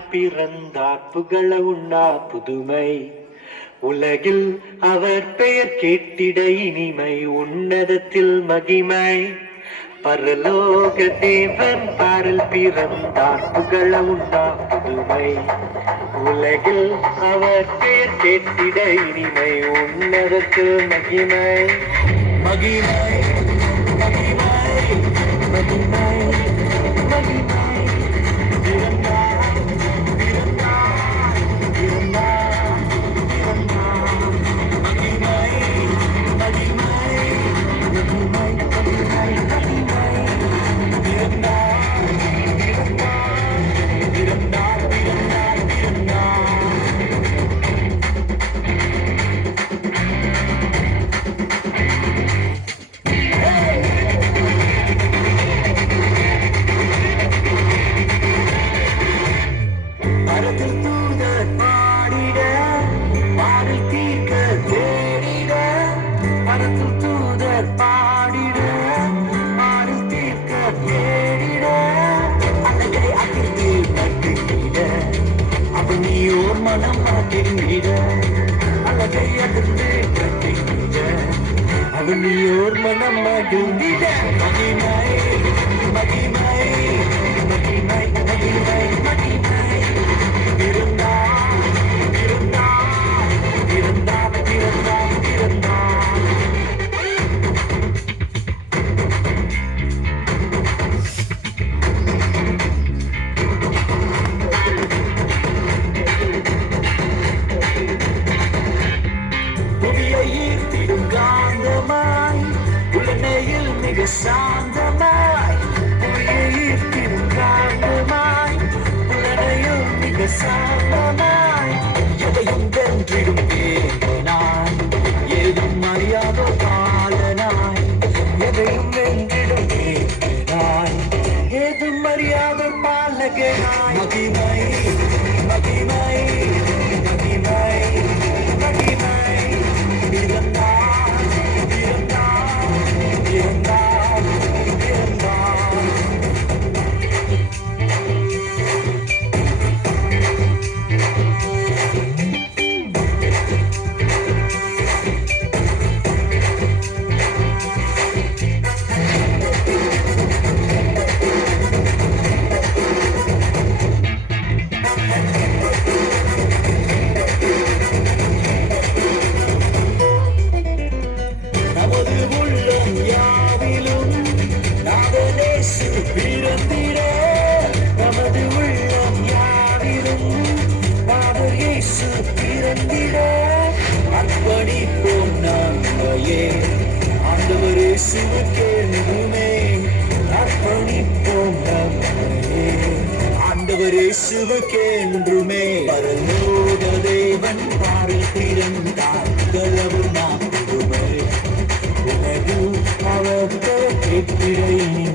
பாரில் பிறந்தார் புகழ உண்ணா புதுமை உலகில் அவர் பெயர் கேட்டிட இனிமை உன்னதத்தில் மகிமை பரலோக தேவன் பாரில் பிறந்தார் புகழ உண்ணா புதுமை உலகில் அவர் பெயர் கேட்டிட இனிமை உன்னதத்தில் மகிமை மகிமை மகிமை மகிமை மகிமை அவனியோர் மனம் மகிழ்ந்திட மகிமை மகிமை மகிமை மகிமை மகிமை இருந்தார் இருந்தார் இருந்தார் இருந்தார் இருந்தார் சாந்தமாய் உயிர்த்திடும் காந்தமாய் உலகையும் மிக சாந்தமாய் எதையும் வென்றிடும் வேந்தனாய் ஏதும் அறியாத பாலனாய் எதையும் வென்றிடும் வேந்தனாய் ஏதும் அறியாத பாலகனாய் மகிமை மகிமை மகிமை மகிமை இருந்தார் இருந்தார் இருந்தார் அர்ப்பணிப்போம் நம்மையே ஆண்டவர் இயேசுவுக்கென்றுமே அர்ப்பணிப்போம் நம்மையே ஆண்டவர் இயேசுவுக்கென்றுமே பரலோக தேவன் பாரில் பிறந்தார் புகழவும் நாம் புதுமை உலகில் அவர் கேட்கிறேன்